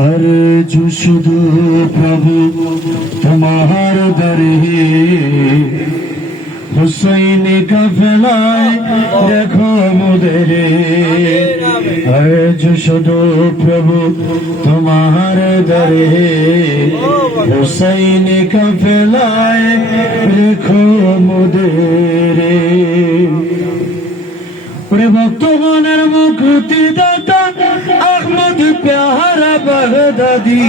अर्जु शुद्ध प्रभु तुम्हार दरे हुसैन का फैलाए देखो मुदरे अर्जु शुद्ध प्रभु तुम्हार दरे हुसैन का फैलाए देखो मुदरे भक्तगणের মুক্তিদাতা আহমদ প্যারা বাগদাদি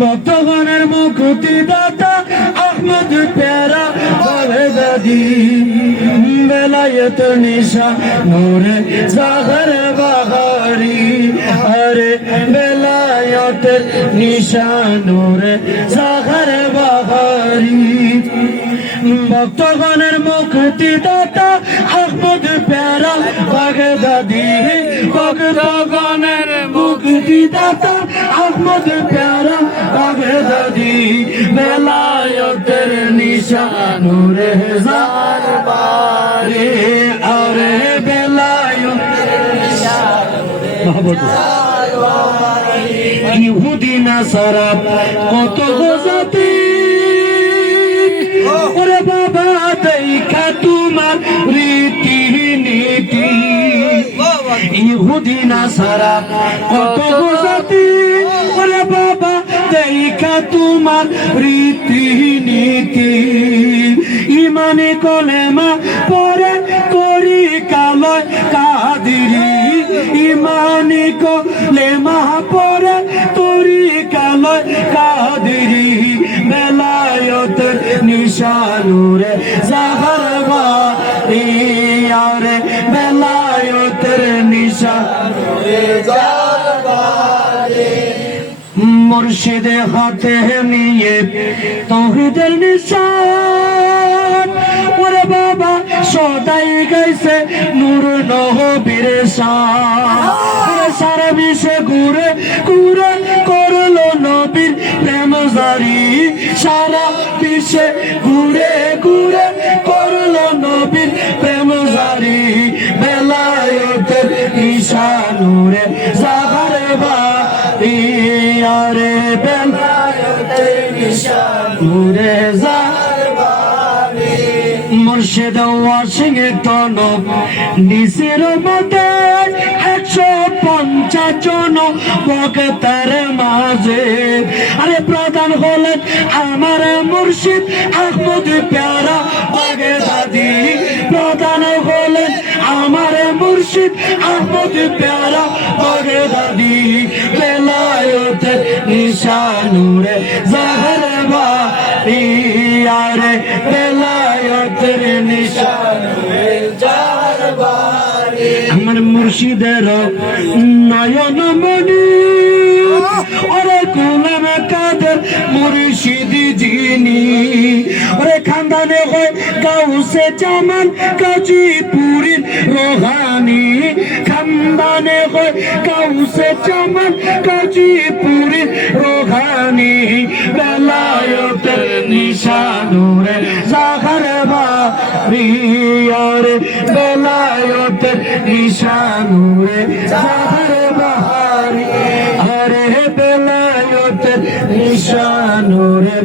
ভক্তগণের মুক্তিদাতা আহমদ প্যারা বাগদাদি বেলায়েত নিশা নূরে জাগর বাহারি আরে বেলায়েতের নিশা নূরে জাগর বাহারি ভক্তগণের মুক্তিদাতা আহমদ প্যারা বাগদাদি ভক্তগণের মুক্তিদাতা আহমদ প্যারা বাগদাদি বেলায়েতের নিশান নূরে জার বারে আরে বেলায়েতের নিশান নূরে জার বারে ইহুদি নাসারা কত গোজাতি ওরে বাবা দেখা তোমার রীতি নীতি ইহুদি নাসারা কত জাতি ওরে বাবা দেখা তোমার রীতি নীতি ইমানে কলেমা পরে করি কালয় কাদিরি ইমানে কলেমা পরে করি কালয় কাদিরি বেলায়েতের নিশানুরে জাগর বারে আরে বেলায়েতের নিশানুরে জাগর বারে মুর্শিদে হাতে নিয়ে তাওহীদের নিশান ওরে বাবা সদাই গাইছে নূর নবীর শান সারা বিশ্বে ঘুরে ঘুরে করলো নবীর প্রেম জারি সারা বিশ্বে ঘুরে ঘুরে করলো নবীর প্রেম জারি বেলায়েতের নিশানুরে জাগর বারে আরে বেলায়েতের নিশানুরে জাগর বারে মুর্শিদ ওয়াশিংটন নিসের মধ্যে 150 জন ভক্তের মাঝে আরে প্রধান হলেন আমার মুর্শিদ আহমদ প্যারা বাগদাদি প্রধান হলেন আমার মুর্শিদ আহমদ প্যারা বাগদাদি বেলায়েতের নিশানুরে জাগর বারে আরে বেলায়েতের নিশানুরে জাগর বারে আমার মুর্শিদের নয়ন মণি ওরে গোলাম কাদের মুর্শিদ যিনি ওরে খানদানে হয় গাউসে জামান গাজীপুরের রোহানি খানদানে হয় গাউসে জামান গাজীপুরের রোহানি বেলায়েতের নিশানুরে জাগর বারে আরে বেলায়েতের নিশানুরে জাগর বারে আরে বেলায়েতের নিশানুরে